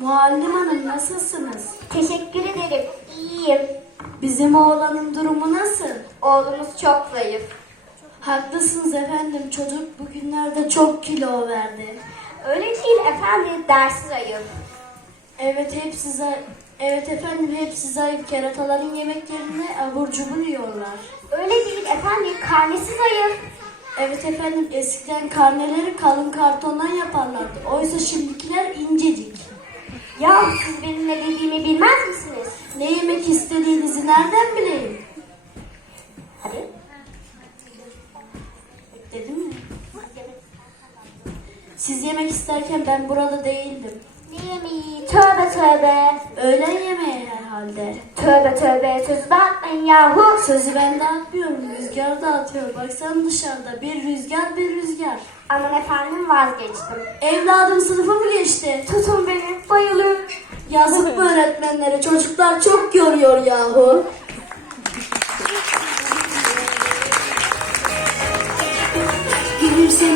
Muallim hanım nasılsınız? Teşekkür ederim. İyiyim. Bizim oğlanın durumu nasıl? Oğlumuz çok zayıf. Haklısınız efendim çocuk bugünlerde çok kilo verdi. Öyle değil efendim. Dersi zayıf. Evet hepsi zayıf. Evet efendim hepsi zayıf. Kerataların yemeklerini abur cubur yiyorlar. Öyle değil efendim. Karnesi zayıf. Evet efendim eskiden karneleri kalın kartondan yaparlardı. Oysa şimdikiler incecik. Ya siz benim ne dediğimi bilmez misiniz? Ne yemek istediğinizi nereden bileyim? Hadi. Dedim mi? Siz yemek isterken ben burada değildim. Ne yemeği? Tövbe tövbe. Öğlen yemeği herhalde. Tövbe tövbe. Sözü dağıtmayın yahu. Sözü ben dağıtmıyorum, rüzgar dağıtıyor. Baksana dışarıda bir rüzgar bir rüzgar. Aman efendim vazgeçtim. Evladım sınıfı mı geçti? Tutun beni. Yazık bu öğretmenlere. Çocuklar çok yoruyor yahu. Gülüm seni